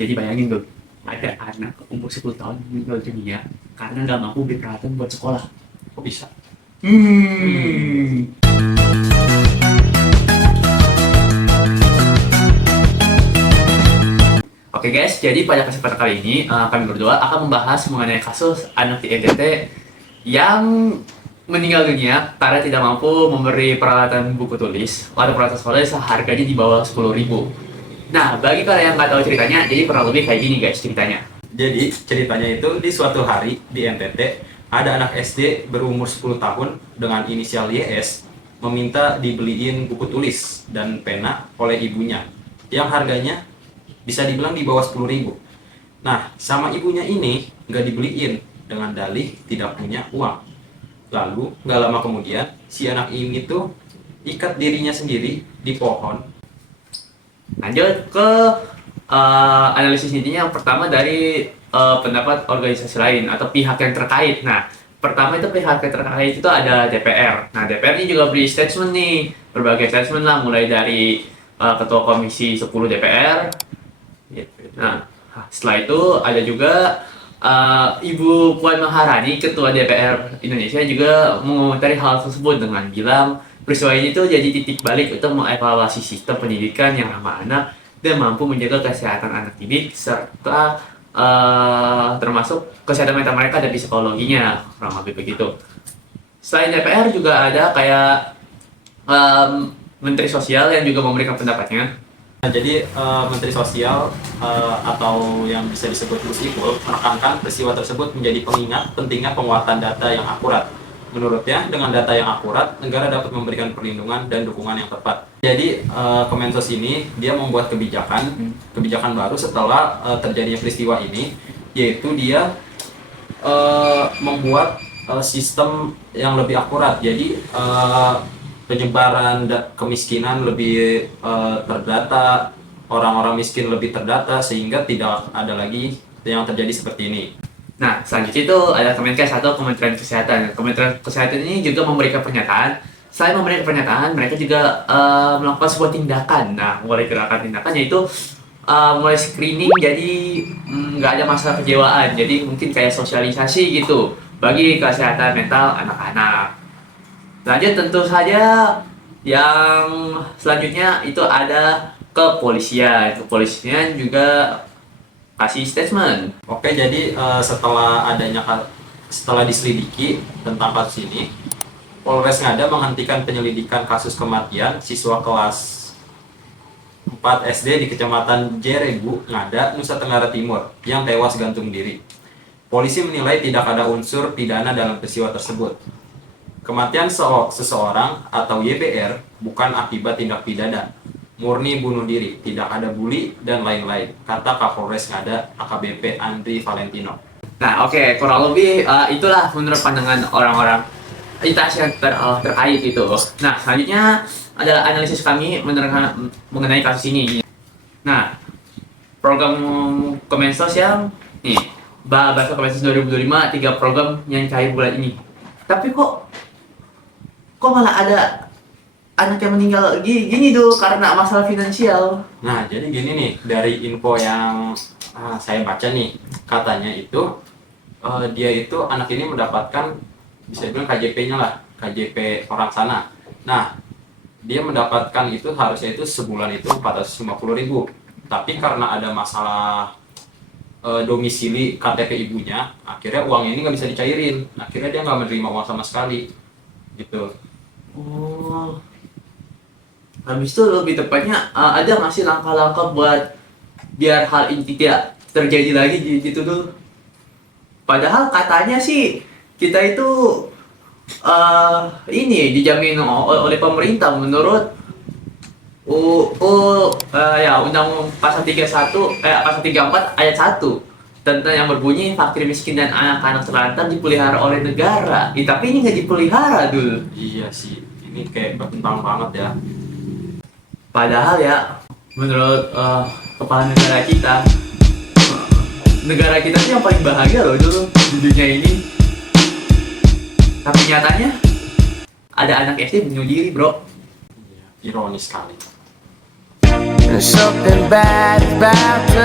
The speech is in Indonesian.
Jadi bayangin tuh, ada anak umur 10 tahun meninggal dunia karena nggak mampu beli peralatan buat sekolah. Kok bisa? Hmm. Oke guys, jadi pada kesempatan kali ini kami berdua akan membahas mengenai kasus anak di NTT yang meninggal dunia karena tidak mampu memberi peralatan buku tulis atau peralatan sekolah seharganya di bawah 10.000. Nah, bagi kalian yang nggak tahu ceritanya, jadi kurang lebih kayak gini guys ceritanya. Jadi ceritanya itu di suatu hari di NTT ada anak SD berumur 10 tahun dengan inisial YS meminta dibeliin buku tulis dan pena oleh ibunya yang harganya bisa dibilang di bawah 10.000. Nah, sama ibunya ini nggak dibeliin dengan dalih tidak punya uang. Lalu nggak lama kemudian si anak ini tuh ikat dirinya sendiri di pohon. Lanjut ke analisis intinya. Yang pertama dari pendapat organisasi lain atau pihak yang terkait. Nah, pertama itu pihak yang terkait itu ada DPR. Nah, DPR ini juga beri statement nih, berbagai statement lah, mulai dari Ketua Komisi 10 DPR. Nah, setelah itu ada juga Ibu Puan Maharani, Ketua DPR Indonesia, juga mengomentari hal tersebut dengan bilang peristiwa ini tuh jadi titik balik untuk mengevaluasi sistem pendidikan yang ramah anak dan mampu menjaga kesehatan anak didik serta termasuk kesehatan mental mereka dan psikologinya, kurang lebih begitu. Selain DPR juga ada kayak Menteri Sosial yang juga memberikan pendapatnya. Nah, jadi Menteri Sosial atau yang bisa disebut Gus Ipul menekankan peristiwa tersebut menjadi pengingat pentingnya penguatan data yang akurat. Menurutnya, dengan data yang akurat, negara dapat memberikan perlindungan dan dukungan yang tepat. Jadi, Kemensos ini dia membuat kebijakan baru setelah terjadinya peristiwa ini, yaitu dia membuat sistem yang lebih akurat. Jadi, penyebaran kemiskinan lebih terdata, orang-orang miskin lebih terdata, sehingga tidak ada lagi yang terjadi seperti ini. Nah, selanjutnya itu ada Kemenkes atau Kementerian Kesehatan. Kementerian Kesehatan ini juga memberikan pernyataan. Selain memberikan pernyataan, mereka juga melakukan sebuah tindakan. Nah, mulai gerakan tindakan yaitu mulai screening, jadi nggak ada masalah kejiwaan. Jadi mungkin kayak sosialisasi gitu bagi kesehatan mental anak-anak. Lanjut, tentu saja yang selanjutnya itu ada kepolisian. Kepolisian juga kasih statement. Oke, jadi setelah diselidiki tentang kasus ini, Polres Ngada menghentikan penyelidikan kasus kematian siswa kelas 4 SD di Kecamatan Jerebu, Ngada, Nusa Tenggara Timur yang tewas gantung diri. Polisi menilai tidak ada unsur pidana dalam peristiwa tersebut. Kematian seseorang atau YBR bukan akibat tindak pidana, murni bunuh diri, tidak ada bully dan lain-lain, kata Kapolres Ngada AKBP Andri Valentino. Nah, oke, kurang lebih itulah menurut pandangan orang-orang instansi yang terkait itu. Nah, selanjutnya adalah analisis kami mengenai kasus ini. Nah, program Kemensos yang nih, Bahasa Kemensos 2025, 3 program yang cair bulan ini. Tapi kok malah ada anak yang meninggal gini tuh karena masalah finansial. Nah, jadi gini nih, dari info yang saya baca nih, katanya itu dia itu anak ini mendapatkan, bisa dibilang KJP-nya lah, KJP orang sana. Nah, dia mendapatkan itu harusnya itu sebulan itu 450.000. Tapi karena ada masalah domisili KTP ibunya, akhirnya uang ini nggak bisa dicairin. Akhirnya dia nggak menerima uang sama sekali, gitu. Oh, habis itu lebih tepatnya ada nggak sih langkah-langkah buat biar hal ini tidak terjadi lagi gitu tuh? Padahal katanya sih kita itu ini dijamin oleh pemerintah menurut ya Undang Pasal 31 Pasal 34 ayat 1 tentang yang berbunyi fakir miskin dan anak-anak terlantar dipelihara oleh negara. Tapi ini nggak dipelihara dulu. Iya sih, ini kayak bertentangan banget ya. Padahal ya, menurut kepala negara kita tuh yang paling bahagia loh dulu di dunia ini. Tapi nyatanya ada anak SD bunuh diri, bro. Ironis sekali. Something bad about